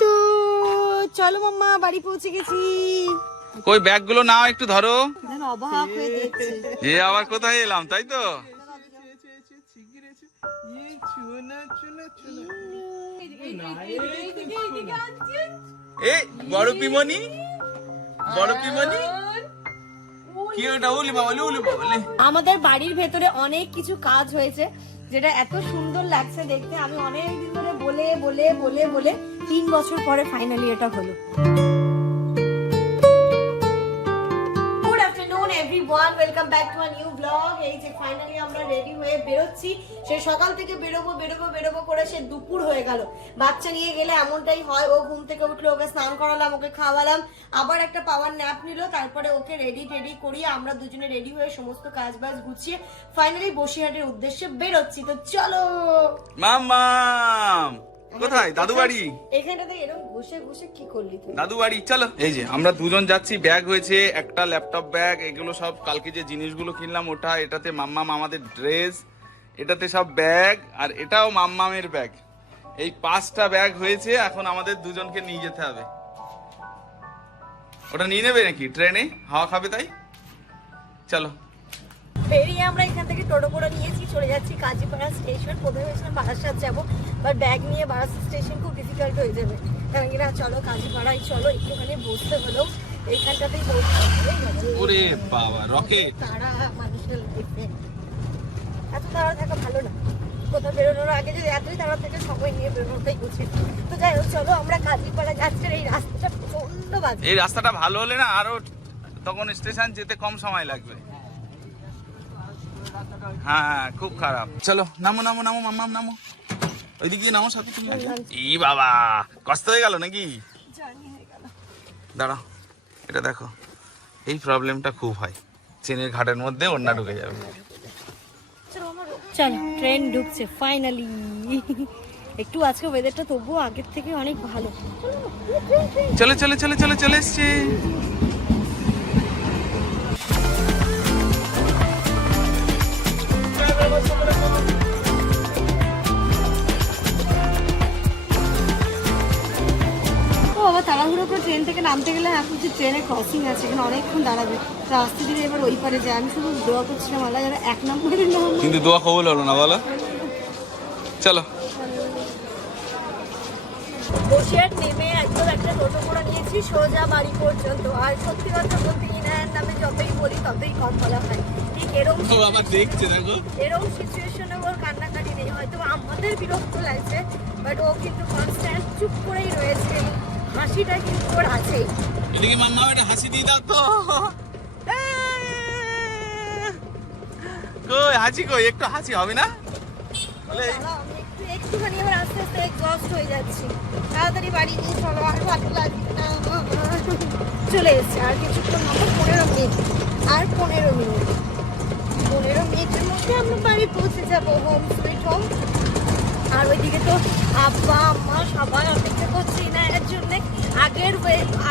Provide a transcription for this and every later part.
তো চলো মাম্মা বাড়ি পৌঁছে গেছি। কই ব্যাগগুলো নাও একটু ধরো। অবাক হয়ে দেখছে এ আবার কোথায় এলাম তাই তো? এই বড় পিমনি? বড় পিমনি? আমাদের বাড়ির ভেতরে অনেক কিছু কাজ হয়েছে যেটা এত সুন্দর লাগছে দেখতে। আমি অনেক দিন ধরে বলে বলে বলে বলে তিন বছর পরে ফাইনালি এটা হলো। Welcome back to a new এই যে ফাইনালি আমরা রেডি হয়ে বেরোচ্ছি। সে সকাল থেকে বেরোবো বেরোবো বেরোবো করে সে দুপুর হয়ে বাচ্চা নিয়ে গেলে এমনটাই হয়, ও ঘুম থেকে উঠল, ওকে স্নান করালাম, ওকে খাওয়ালাম, আবার একটা পাওয়ার ন্যাপ নিল, তারপরে ওকে রেডি টেডি করিয়ে আমরা দুজনে রেডি হয়ে সমস্ত কাজ বাজ গুছিয়ে ফাইনালি বসিরহাটের উদ্দেশ্যে বেরোচ্ছি। তো চলো! মাম্মাম কোথায়? দাদু বাড়ি এখানটাতে এরকম ঘুষে ঘুষে কি করলি তুই? দাদু বাড়ি চলো। এই যে আমরা দুজন যাচ্ছি ব্যাগ হয়েছে একটা ল্যাপটপ ব্যাগ এগুলো সব কালকে যে জিনিসগুলো কিনলাম ওটা এটাতে মাম্মাম আমাদের ড্রেস এটাতে সব ব্যাগ আর এটাও মাম্মামের ব্যাগ এই পাঁচটা ব্যাগ হয়েছে এখন আমাদের দুজনকে নিয়ে যেতে হবে। ওটা নিয়ে নেবে নাকি? ট্রেনে? হাওয়া খাবে তাই? চলো। বেরিয়ে আমরা এখান থেকে টোটো করে নিয়েছি চলে যাচ্ছি কাজীপাড়া স্টেশন। প্রথমে ভেবেছিলাম বারাসাত যাব বাট ব্যাগ নিয়ে বারাসাত স্টেশন খুব ডিফিকাল্ট হয়ে যাবে। কারণ কিনা চলো কাজীপাড়ায় চলো একটুখানি বসতে হলেও এইখানটাতেই বসতে বাবা রকেট! তারা মানুষের লাইফে এত তাড়া থাকা ভালো না। কোথাও বেরোনোর আগে যদি এতই তাড়া থেকে সময় নিয়ে বেরোনোটাই উচিত। তো যাই হোক চলো আমরা কাজীপাড়া যাচ্ছি এই রাস্তাটা প্রচণ্ড বাজে। এই রাস্তাটা ভালো হলে না আরও তখন স্টেশন যেতে কম সময় লাগবে। হ্যাঁ খুব খারাপ। চলো নামো নামো নামো মাম্মাম নামো। ওইদিক দিয়ে নামো সাথে তুমি। ই বাবা কষ্ট হয়ে গেল নাকি? দাঁড়াও এটা দেখো। এই প্রবলেমটা খুব হয়। চেনের ঘাটের মধ্যে ওড়না ঢুকে যাবে। চলো ট্রেন ঢুকছে ফাইনালি একটু আজকে ওয়েদারটা তবুও আগের থেকে অনেক ভালো। চলে চলে চলে চলে চলে এসছে। ট্রেনের ক্রসিং আছে এখানে অনেকক্ষণ দাঁড়াবে। তো আসতে দিলে এবার ওই পারে যায়। আমি শুধু দোয়া করছিলাম আল্লাহ যেন এক নম্বরে নাম কিন্তু দোয়া কবুল হলো না বলো। চলো। বসিরহাট নেমে একদম একটা টোটো করে নিয়েছি সোজা বাড়ি পর্যন্ত। আর সত্যি কথা বলতে ইনায়ের নামে যতই বলি ততই কম বলা হয়। ঠিক এরকম বাবা দেখছে দেখো। এরকম সিচুয়েশনে ওর কান্নাকাটি নেই। হয়তো আমাদের বিরক্ত লাগছে বাট ও কিন্তু কনস্ট্যান্ট চুপ করেই রয়েছে। হাসিটা কিন্তু ওর আছেই। এদিকে মাম্মা একটা হাসি দিয়ে দাও তো। কই হাসি কই? একটু হাসি হবে না? বলে একটুখানি এবার আস্তে আস্তে এক্সস্ট হয়ে যাচ্ছি। তাড়াতাড়ি বাড়ি নিয়ে চলো আর ভালো লাগছে না চলে এসছে আর কিছুক্ষণ মতো পনেরো মিনিট। আর পনেরো মিনিট। পনেরো মিনিটের মধ্যে আমরা বাড়ি পৌঁছে যাব হোম সুইট হোম আর ওইদিকে তো আব্বা আম্মা সবাই আগের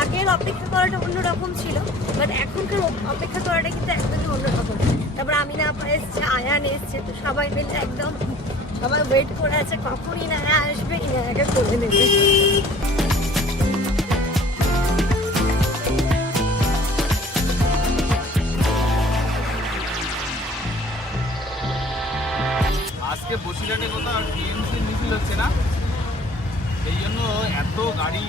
আগের অপেক্ষা করাটা অন্যরকম ছিল বাট এখনকার অপেক্ষা করাটা কিন্তু একদমই অন্যরকম। তারপর আমি না এসছে, আয়ান এসছে, তো সবাই মিলে একদম, সবাই ওয়েট করে আছে কখন ইনায়া আসবে ইনায়াকে করে নেবে। আজকে বসিরহাটে কোথাও টিএমসি মিছিল হচ্ছে না? সেই জন্য এত গাড়ি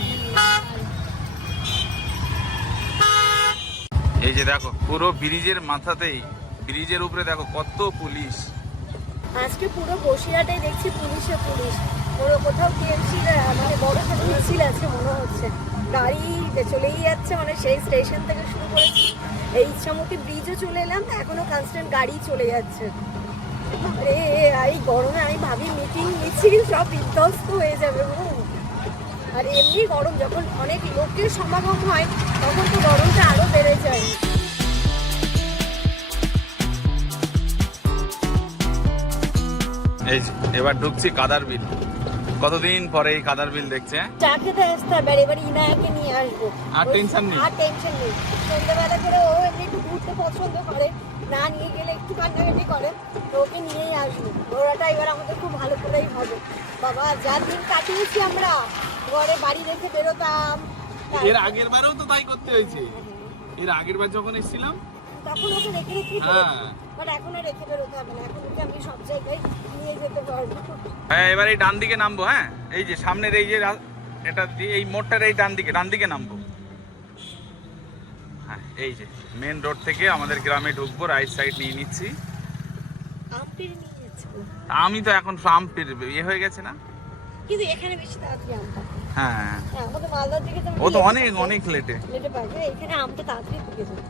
এই যে দেখো, পুরো ব্রিজের মাথাতেই, ব্রিজের উপরে দেখো কত পুলিশ। আজকে পুরো বসিরহাটে দেখছি পুলিশে পুলিশ। পুরো কোথাও টিএমসি মানে বড় সড়ো মিছিল আছে মনে হচ্ছে। গাড়ি চলেই যাচ্ছে মানে সেই স্টেশন থেকে শুরু করেছি এই ইচ্ছামতি ব্রিজও চলে এলাম এখনও কনস্ট্যান্ট গাড়ি চলে যাচ্ছে। আরে এই গরমে আমি ভাবি মিটিং মিছিল, সব বিধ্বস্ত হয়ে যাবে। আর এমনি গরম যখন অনেক লোকের সমাগম হয় তখন তো গরমটা আরও বেড়ে যায়। এই এবার ঢুকছি কাদার বিল। কতদিন পরে এই কাদার বিল দেখছে? চা খেতে আসতে হবে এবার ইনায়াকে নিয়ে আসব। আর tension নেই? আর টেনশন নেই। সন্ধ্যেবেলা করে ও এমনি একটু ঘুরতে পছন্দ করে না নিয়ে গেলে একটু কান্নাকাটি করে তো ওকে নিয়েই আসব। ঘোরাটা এবার আমাদের খুব ভালো করেই হবে। বাবা যা দিন কাটিয়েছি আমরা ঘরে বাড়ি রেখে বেরোতাম। এর আগের বারেও তো তাই করতে হয়েছে। এর আগের বার যখন এসেছিলাম তখন ওকে রেখে রেখে হ্যাঁ। বাট এখন আর রেখে বেরোতে হবে না। এখন ওকে আমি সব জায়গায় নিয়ে যেতে পারব। হ্যাঁ এবার এই ডান দিকে নামবো হ্যাঁ? এই যে সামনের এই যে এটা দিয়ে এই মোড়টার এই ডান দিকে ডান দিকে নামবো। হ্যাঁ এই যে মেন রোড থেকে আমাদের গ্রামে ঢুকবো রাইট সাইড নিয়ে নিচ্ছি। আম। আমি তো এখন ফার্ম ইয়ে হয়ে গেছে না? কিন্তু এখানে বেশি তাড়াতাড়ি আম পাকে। হ্যাঁ। হ্যাঁ আমাদের মালদার দিকে ও তো অনেক অনেক লেটে লেটে পাকে এখানে আমটা তাড়াতাড়ি পেকে যায়।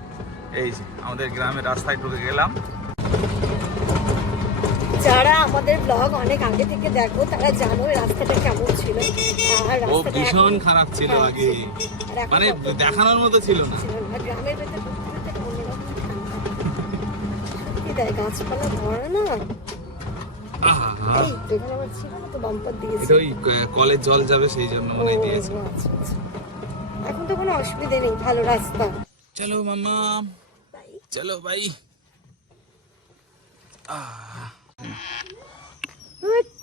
এই যে আমাদের গ্রামের রাস্তায় ঢুকে গেলাম। যারা আমাদের ব্লগ অনেক আগে থেকে দেখো তারা জানো রাস্তাটা কেমন ছিল। আর ও ভীষণ খারাপ ছিল হ্যাঁ, আগে। মানে দেখানোর মতো ছিল না। গ্রামের ভেতর গাছপালা ভরা না। আহা, এখানে আমার ছিল না তো বাম্পার দিয়েছে। এটা ওই কলের জল যাবে সেই জন্য মনে দিয়েছে। আচ্ছা, আচ্ছা। এখন তো কোনো অসুবিধা নেই ভালো রাস্তা। চলো মামা চলো ভাই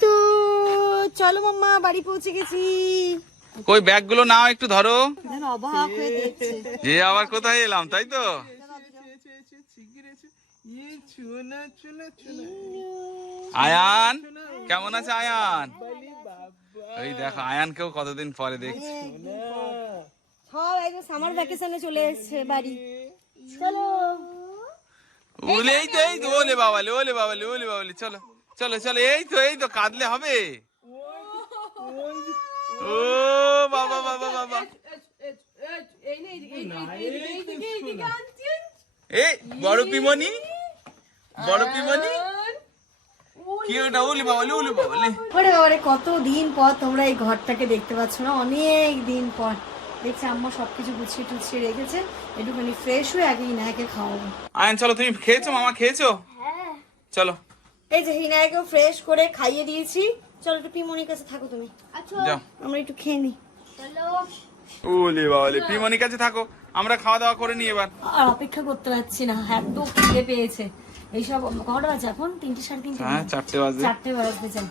তো চলো মাম্মা বাড়ি পৌঁছে গেছি। কই ব্যাগগুলো নাও একটু ধরো। যেন অবাক হয়ে দেখছে যে আবার কোথায় এলাম তাই তো? আয়ান। কেমন আছে আয়ান? ওই দেখো আয়ানকেও কতদিন পরে দেখছি। সব একদম সামার ভ্যাকেশনে চলে এসেছে বাড়ি। চলো। ওলে এই তো এই তো ওলে বাবালে ওলে বাবালে ওলে বাবালে চলো চলো চলো এই তো এই তো কাঁদলে হবে। ও বাবা বাবা বাবা। এই বড় পিমনি বড় পিমনি। কি ওটা ওরে কত দিন পর তোমরা এই ঘরটাকে দেখতে পাচ্ছ না? অনেক দিন পর। দেখছি আম্মা সবকিছু গুছিয়ে টুছিয়ে রেখেছে। একটুখানি ফ্রেশ হয়ে আগে ইনায়াকে খাওয়াবো। আয়ান চলো তুমি খেয়েছো? মামা খেয়েছো? চলো। এই যে হিনায়াকেও ফ্রেশ করে খাইয়ে দিয়েছি। চলো একটু পিমনির কাছে থাকো তুমি। যাও। আমরা একটু খেয়ে নিই ওলে বাবালে পিমনির কাছে থাকো। আমরা খাওয়া দাওয়া করে নিই এবার। আর অপেক্ষা করতে পারছি না। এত খিদে পেয়েছে। এইসব কটা আছে এখন? তিনটে সাড়ে তিনটে হ্যাঁ চারটে বাজে। চারটে বাজতে চাই।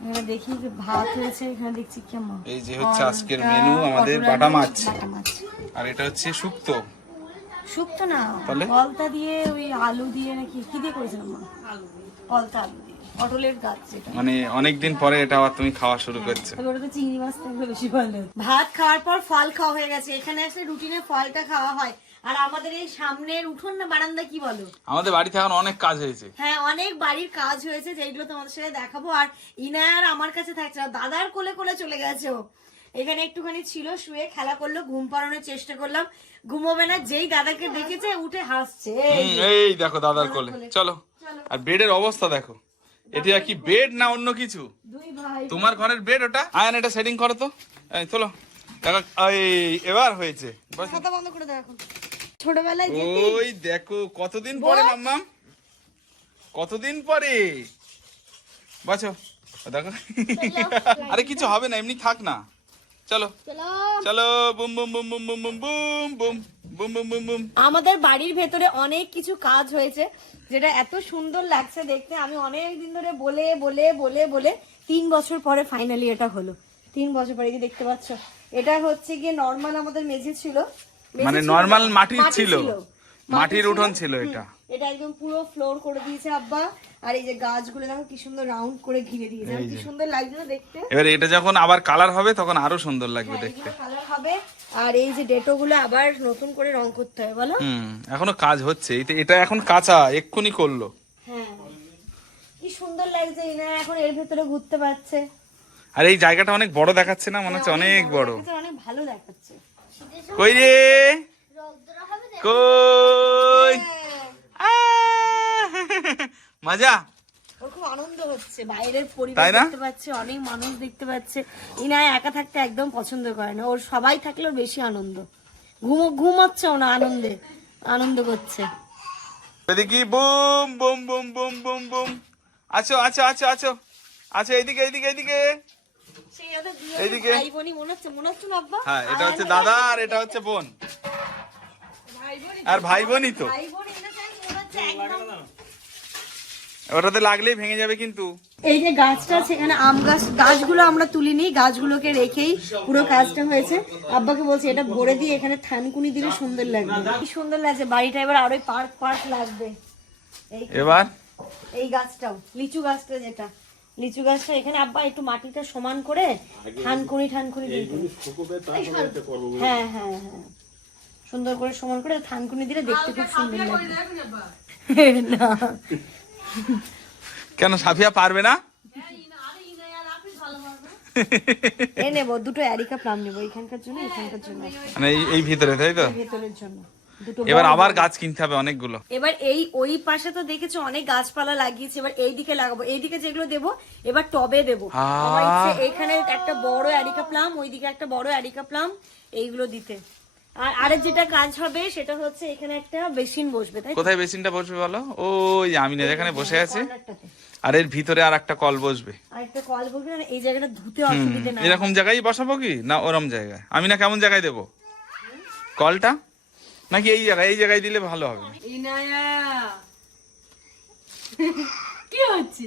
এখানে দেখি ভাত হয়েছে এখানে দেখছি কি মা এই যে হচ্ছে আজকের মেনু আমাদের বাটা মাছ। আর এটা হচ্ছে শুক্তো। শুক্তো না? কলতা দিয়ে ওই আলু দিয়ে নাকি কি দিয়ে করেছিলাম মা? কলতা আলু দিয়ে পটলের গাছ যেটা। মানে অনেকদিন পরে এটা আবার তুমি খাওয়া শুরু করছ। ওটা তো চিংড়ি মাছ থাকলে বেশি ভালো। ভাত খাওয়ার পর ফল খাওয়া হয়ে গেছে। এখানে আসলে রুটিনে ফলটা খাওয়া হয়। আর আমাদের এই সামনের উঠোন না বারান্দা কি বলো? আমাদের বাড়িতে এখন অনেক কাজ হয়েছে। হ্যাঁ অনেক বাড়ির কাজ হয়েছে যেগুলো তোমাদের সাথে দেখাবো। আর ইনায়ার আমার কাছে থাকছে না দাদার কোলে কোলে চলে গেছে ও। এখানে একটুখানি ছিল শুয়ে খেলা করল ঘুম পাড়ানোর চেষ্টা করলাম। ঘুমোবে না যেই দাদাকে দেখেছে উঠে হাসছে। এই দেখো দাদার কোলে। চলো। আর বেডের অবস্থা দেখো। এটা কি বেড না অন্য কিছু? তোমার ঘরের বেড ওটা? আয়ান এটা সেটিং করো তো। এই চলো দেখো এই এবার হয়েছে। বন্ধ করে এখন। ছোটবেলায় ওই দেখো কতদিন পরে মাম্মাম কতদিন পরে বাছো দেখো আরে কিছু হবে না এমনি থাক না চলো চলো boom boom boom boom boom boom boom boom boom boom boom boom আমাদের বাড়ির ভেতরে অনেক কিছু কাজ হয়েছে যেটা এত সুন্দর লাগছে দেখতে আমি অনেক দিন ধরে বলে বলে বলে বলে তিন বছর পরে ফাইনালি এটা হলো তিন বছর পরে কি দেখতে পাচ্ছ এটা হচ্ছে গিয়ে নর্মাল আমাদের মেঝে ছিল মানে নর্মাল মাটির মাটি ছিল। মাটির উঠোন ছিল এটা। এটা একদম পুরো ফ্লোর করে দিয়েছে আব্বা। আর এই যে গাছগুলো দেখো কি সুন্দর রাউন্ড করে ঘিরে দিয়েছে। কি সুন্দর লাগছে না দেখতে। এবার এটা যখন আবার কালার হবে তখন আরও সুন্দর লাগবে দেখতে। কালার হবে। আর এই যে ডেটো গুলো আবার নতুন করে রং করতে হবে বলো? হুম এখনও কাজ হচ্ছে। এই তো- এটা এখন কাঁচা এক্ষুনি করল। হ্যাঁ। কি সুন্দর লাগছে ইনা এখন এর ভেতরে ঘুরতে পারছে। আর এই জায়গাটা অনেক বড় দেখাচ্ছে না? মনে হচ্ছে অনেক বড় অনেক ভালো দেখাচ্ছে। কই রে? কই? মজা। ওর খুব আনন্দ হচ্ছে। বাইরের পরিবেশ তাই না? দেখতে পাচ্ছে অনেক মানুষ দেখতে পাচ্ছে। ইনায় একা থাকতে একদম পছন্দ করে না। ওর সবাই থাকলেও বেশি আনন্দ। ঘুম ঘুমাচ্ছেও না আনন্দে। আনন্দ করছে। দেখি বুম বুম বুম বুম বুম বুম। আছো আছো আছো আছো। আছো এইদিকে এইদিকে এইদিকে এইদিকে। হ্যাঁ এটা হচ্ছে দাদা আর এটা হচ্ছে বোন। আর ভাই বোনই তো ওটাতে লাগলেই ভেঙে যাবে কিন্তু। এই যে গাছটা সেখানে আম গাছ গাছগুলো আমরা তুলিনি গাছগুলোকে রেখেই পুরো কাজটা হয়েছে। আব্বাকে বলছি এটা ভরে দিয়ে এখানে থানকুনি দিলে সুন্দর লাগবে। কি সুন্দর লাগছে বাড়িটা এবার আরও পার্ক পার্ক লাগবে। এবার? এই গাছটাও লিচু গাছটা যেটা। লিচু গাছটা এখানে আব্বা একটু মাটিটা সমান করে ঠানকুনি ঠানকুনি দিয়ে। হ্যাঁ হ্যাঁ হ্যাঁ। সুন্দর করে সমান করে থানকুনি দিলে দেখতে খুব সুন্দর লাগবে না। কেন সাফিয়া পারবে না? এ নেব দুটো অ্যারিকা প্লাম নেব এখানকার জন্য এখানকার জন্য। মানে এই এই ভিতরে তাই তো? ভিতরের জন্য। এবার আবার গাছ কিনতে হবে অনেকগুলো। এবার এই ওই পাশে তো দেখেছ অনেক গাছপালা লাগিয়েছে এবার এই দিকে লাগাবো। এই দিকে যেগুলো দেবো এবার টবে দেবো। এখানে একটা বড় অ্যারিকা প্লাম ওইদিকে একটা বড় অ্যারিকা প্লাম এইগুলো দিতে। আর আরেক যেটা কাজ হবে সেটা হচ্ছে এখানে একটা বেসিন বসবে তাই কোথায় বেসিনটা বসবে বলো? ওই যেখানে বসে আছে। আর এর ভিতরে আর একটা কল বসবে। কল বসবে এই জায়গাটা ধুতে অসুবিধে না এরকম জায়গায় বসাবো কি? না ওরম জায়গায়? আমি না কেমন জায়গায় দেবো? কলটা? নাকি এই জায়গায় এই জায়গায় দিলে ভালো হবে? কি হচ্ছে?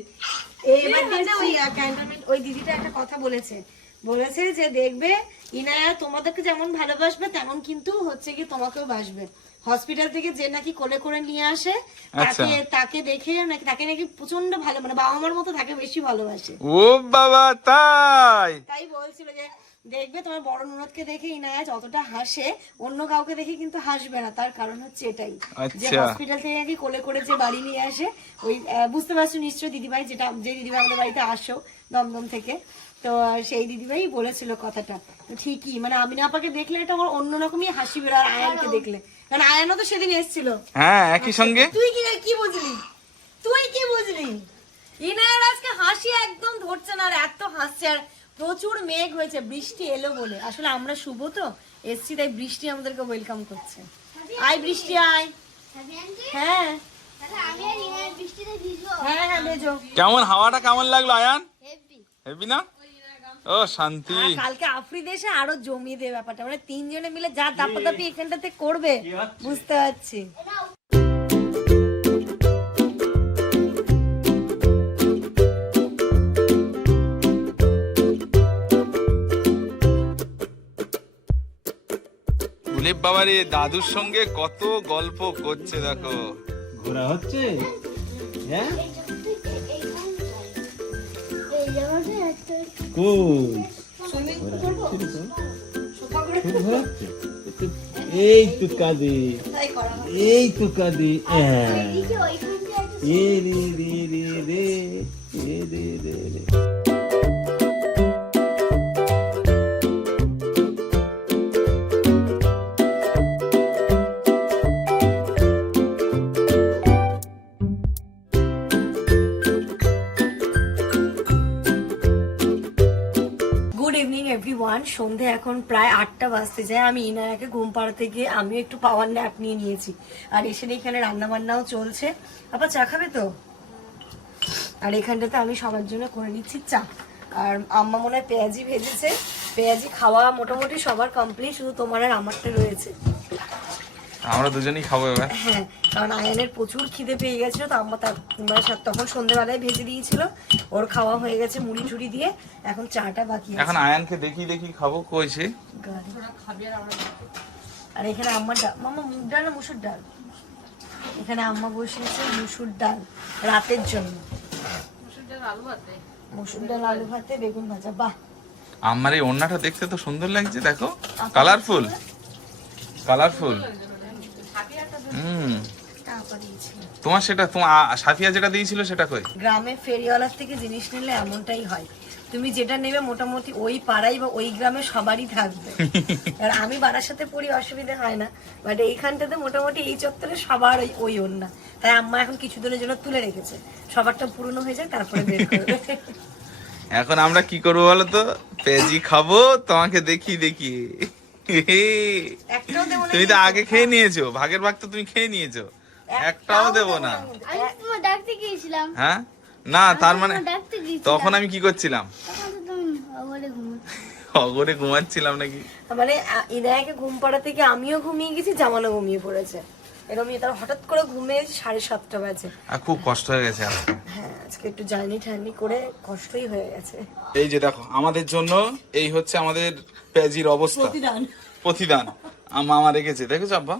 ওই দিদিটা একটা কথা বলেছে। বলেছে যে দেখবে ইনায়া তোমাদেরকে যেমন ভালোবাসবে তেমন কিন্তু হচ্ছে কি তোমাকেও বাসবে। হসপিটাল থেকে যে নাকি কোলে করে নিয়ে আসে আচ্ছা। তাকে তাকে দেখে নাকি তাকে নাকি প্রচণ্ড ভালো মানে বাবা মার মতো তাকে বেশি ভালোবাসে। ও বাবা তাই? তাই বলছিল যে দেখবে তোমার বড় ননদকে দেখে ইনায়া যতটা হাসে অন্য কাউকে দেখে কিন্তু হাসবে না তার কারণ হচ্ছে এটাই। যে আচ্ছা। হসপিটাল থেকে নাকি কোলে করে যে বাড়ি নিয়ে আসে ওই বুঝতে পারছ নিশ্চয়ই দিদিভাই যেটা যে দিদিভাই আমাদের বাড়িতে আসো দমদম থেকে তো সেই দিদিভাই বলেছিল কথাটা। ঠিকই মানে আমিনা আপাকে দেখলে এটা আমার অন্যরকমই হাসি বেরো আর আয়ানকে দেখলে। কারণ আয়ানও তো সেদিন এসেছিল। হ্যাঁ একই সঙ্গে। তুই কি কি বুঝলি? তুই কি বুঝলি? ইনায়ের আজকে হাসি একদম ধরছে না আর এত হাসছে আর প্রচুর মেঘ হয়েছে বৃষ্টি এলো বলে। আসলে আমরা শুভ তো এসছি তাই বৃষ্টি আমাদেরকে ওয়েলকাম করছে। আয় বৃষ্টি আয়। হ্যাঁ। হ্যাঁ হ্যাঁ কেমন হাওয়াটা কেমন লাগল আয়ান? হেবি না? ও শান্তি। কালকে আফ্রিদ এসে আরও জমিয়ে দেবে ব্যাপারটা। মানে তিনজনে মিলে যা দাপাদাপি এখানটাতে করবে বুঝতে পারছি। বুলেব বাবার দাদুর সঙ্গে কত গল্প করছে, দেখো ঘোরা হচ্ছে হ্যাঁ? এই তো কাঁদে হয়। এই তো কাঁদে হ্যাঁ এ রে রে রে রে এ রে রে রে সন্ধে এখন প্রায় আটটা বাজতে যায়। আমি ইনায়াকে ঘুম পাড়াতে গিয়ে আমিও একটু পাওয়ার ন্যাপ নিয়ে নিয়েছি। আর এসে এখানে রান্না বান্নাও চলছে। আবার চা খাবে তো? আর এখানটাতে আমি সবার জন্য করে নিচ্ছি চা। আর আম্মা মনে হয় পেঁয়াজি ভেজেছে। পেঁয়াজি খাওয়া মোটামুটি সবার কমপ্লিট শুধু তোমার আর আমারটা রয়েছে। আমরা দুজনেই খাব এবার। হ্যাঁ কারণ আয়নের প্রচুর খিদে পেয়ে গেছিল তো আম্মা তার মানে সব- তখন সন্ধ্যেবেলায় ভেজে দিয়েছিল। ওর খাওয়া হয়ে গেছে মুড়ি টুড়ি দিয়ে এখন চাটা বাকি আছে। এখন আয়নকে দেখি দেখি খাব কইছে। আর এখানে আম্মার ডাল মামা মুগ ডাল না মুসুর ডাল? এখানে আম্মা বসিয়েছে মুসুর ডাল রাতের জন্য। মুসুর ডাল আলু ভাতে। বেগুন ভাজা বাহ। আমার এই ওড়নাটা দেখতে তো সুন্দর লাগছে দেখো। Colourful colourful hmm. তোমার সেটা তোমার সাফিয়া যেটা দিয়েছিল সেটা কই? গ্রামে ফেরিওয়ালার থেকে জিনিস নিলে এমনটাই হয়। তুমি যেটা নেবে মোটামুটি ওই পাড়াই বা ওই গ্রামে সবারই থাকবে। আর আমি বাড়ার সাথে পড়ি অসুবিধা হয় না। বাট এইখানটাতে মোটামুটি এই চত্বরে সবার ওই ওই ওন্না তাই আম্মা এখন কিছুদিনের জন্য তুলে রেখেছে। সবারটা পুরনো হয়ে যায় তারপরে বের করবে। এখন আমরা কি করব বলো তো? পেঁয়াজি খাব তোমাকে দেখি দেখি। তুমি তো আগে খেয়ে নিয়েছো ভাগের ভাগ তো তুমি খেয়ে নিয়েছো। একটাও দেবো না। আমি তোমার ডাকতে গিয়েছিলাম। হ্যাঁ? না তার মানে তখন আমি কি করছিলাম? অগরে ঘুমাচ্ছিলাম নাকি? মানে ইনায়াকে ঘুম পাড়া থেকে আমিও ঘুমিয়ে গেছি জামানো ঘুমিয়ে পড়েছে। এরকম তার হঠাৎ করে ঘুমে সাড়ে সাতটা বাজে। আর খুব কষ্ট হয়ে গেছে আজকে। হ্যাঁ আজকে একটু জার্নি টার্নি করে কষ্টই হয়ে গেছে। এই যে দেখো আমাদের জন্য এই হচ্ছে আমাদের পেজির অবস্থা। প্রতিদান। প্রতিদান। আমার রেখেছে দেখেছ আব্বা?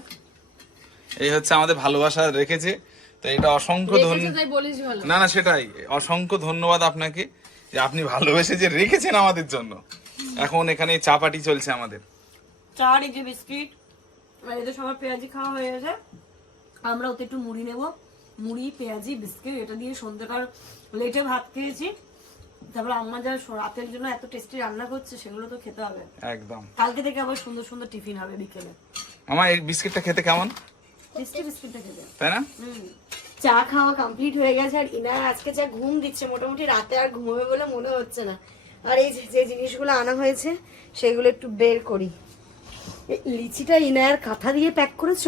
এই হচ্ছে আমাদের ভালোবাসা রেখেছে। তো এটা অসংখ্য ধন্য না না সেটাই। অসংখ্য ধন্যবাদ আপনাকে যে আপনি ভালোবেসে যে রেখেছেন আমাদের জন্য। এখন এখানে চা পাটি চলছে আমাদের। চার এই বিস্কিট। আর এদের সবার পেঁয়াজি খাওয়া হয়ে গেছে। আমরা ওতে একটু মুড়ি নেব। মুড়ি পেঁয়াজি বিস্কিট এটা দিয়ে সন্ধ্যাকার লেটে ভাত খেয়েছি। তারপর আম্মা যা রাতের জন্য এত টেস্টি রান্না করছে সেগুলো তো খেতে হবে। একদম। কালকে থেকে আবার সুন্দর সুন্দর টিফিন হবে বিকেলে। আমার এই বিস্কিটটা খেতে কেমন? টেস্টি বিস্কিটটা খেতে। তাই না? চা খাওয়া কমপ্লিট হয়ে গেছে আর ইনার আজকে যা ঘুম দিচ্ছে মোটামুটি রাতে আর ঘুমোবে বলে মনে হচ্ছে না। আর এই যে- জিনিসগুলো আনা হয়েছে সেগুলো একটু বের করি। লিচিটা ইনার কাঁথা দিয়ে প্যাক করেছ?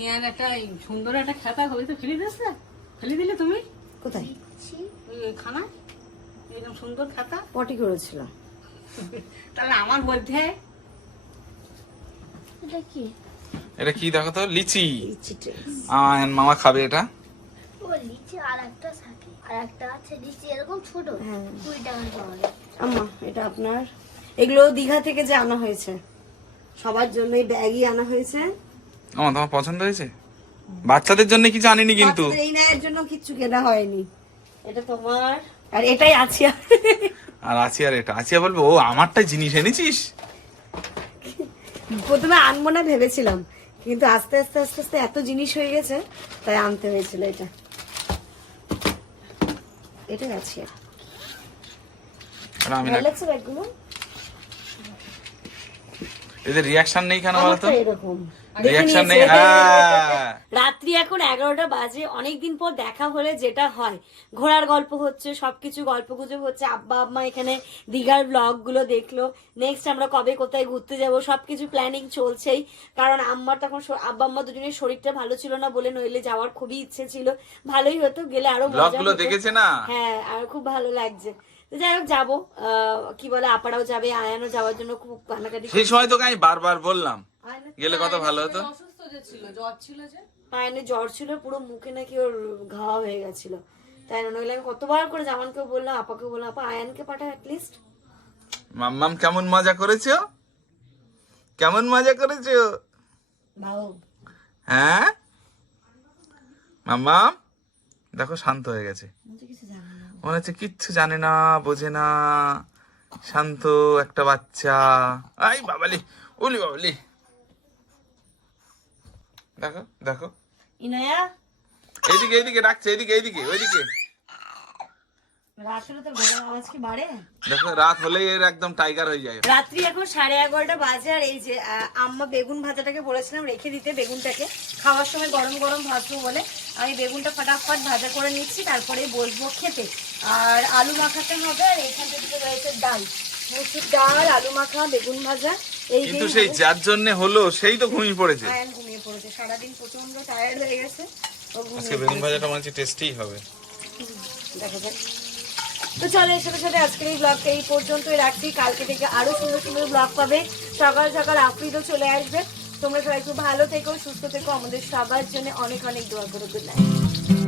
ইয়ার একটা এই সুন্দর একটা খাতা হয়ে তো ফেলে না ফেলে দিলে তুমি? কোথায়? খানা এরকম সুন্দর খাতা। পটি করেছিল তাহলে আমার মধ্যে এটা কি? এটা কি দেখো তো? লিচি। লিচিটা আয়ন মামা খাবে এটা। ও লিচি আর একটা থাকে। আর একটা আছে লিচি এরকম ছোট। হ্যাঁ। কুড়ি টাকার পাওয়া যায়। আম্মা এটা আপনার? এগুলো দীঘা থেকে যে আনা হয়েছে। সবার জন্য এই ব্যাগই আনা হয়েছে। আমার তোমার পছন্দ হয়েছে? বাচ্চাদের জন্য কিছু আনিনি কিন্তু। এই নায়ের জন্য কিছু কেনা হয়নি। এটা তোমার? আর এটাই আছে আর। আসিয়া এটা। আসিয়া বলব ও আমারটা জিনিস এনেছিস? প্রথমে আনব না ভেবেছিলাম কিন্তু আস্তে আস্তে আস্তে আস্তে এত জিনিস হয়ে গেছে তাই আনতে হয়েছিল এটা। এটাই আছে আর। আমি লাগছে ব্যাগগুলো? এদের রিয়াকশন নেই কেন বলতো? রিয়াকশন নেই? রাত্রি এখন এগারোটা বাজে। অনেকদিন পর দেখা হলে যেটা হয় ঘোরার গল্প হচ্ছে সবকিছু গল্প গুজব হচ্ছে। আব্বা আম্মা এখানে দীঘার ব্লগগুলো দেখল। নেক্সট আমরা কবে কোথায় ঘুরতে যাব সবকিছু প্ল্যানিং চলছেই। কারণ আম্মার তখন আব্বা আম্মা দুজনের শরীরটা ভালো ছিল না বলে নইলে যাওয়ার খুবই ইচ্ছে ছিল। ভালোই হতো গেলে আরও মজা ব্লগগুলো দেখেছে না? হ্যাঁ আর খুব ভালো লাগছে। যাই হোক যাব। কি বলে আপারাও যাবে আয়ানও যাওয়ার জন্য খুব কান্নাকাটি সেই সময় তোকে আমি বারবার বললাম। গেলে কত ভালো হতো? অসুস্থ যে ছিল জ্বর ছিল যে। আয়নের জ্বর ছিল পুরো মুখে নাকি ওর ঘা হয়ে গেছিল। তাই না? নইলে আমি কতবার করে জামানকেও বললাম আপাকেও বললাম আপা আয়ানকে পাঠা অ্যাটলিস্ট মাম্মাম কেমন মজা করেছ? কেমন মজা করেছ? হ্যাঁ? মাম্মাম দেখো শান্ত হয়ে গেছে। কিছু জানি মনে হচ্ছে কিচ্ছু জানে না বোঝে না। শান্ত একটা বাচ্চা। আই বাবালি ওলি বাবালি। দেখো দেখো। ইনায়া? এইদিকে এইদিকে ডাকছে এইদিকে এইদিকে ওইদিকে। দেখো রাত হলেই এর একদম টাইগার হয়ে যায়। রাত্রি এখন সাড়ে এগারোটা বাজে আর এই যে আম্মা বেগুন ভাজাটাকে বলেছিলাম রেখে দিতে বেগুনটাকে। খাওয়ার সময় গরম গরম ভাজবো বলে। আমি বেগুনটা ফটাফট ভাজা করে নিচ্ছি তারপরে বসবো খেতে। আর আলু মাখাতে হবে আর এইখান থেকে রয়েছে ডাল। মুসুর ডাল আলু মাখা বেগুন ভাজা এই কিন্তু সেই যার জন্য হলো সেই তো ঘুমিয়ে পড়েছে। আয়ান ঘুমিয়ে পড়েছে। সারাদিন প্রচণ্ড টায়ার্ড হয়ে গেছে আজকে বেগুন ভাজাটা মনে হচ্ছে টেস্টি হবে। দেখা যাক তো চলো এর সাথে সাথে আজকের এই ব্লগটা এই পর্যন্তই রাখছি। কালকে থেকে আরও সুন্দর সুন্দর ব্লগ পাবে। সকাল সকাল আফ্রিদও চলে আসবে। তোমরা সবাই খুব ভালো থেকো সুস্থ থেকো। আমাদের সবার জন্য অনেক অনেক দোয়া করো। Good night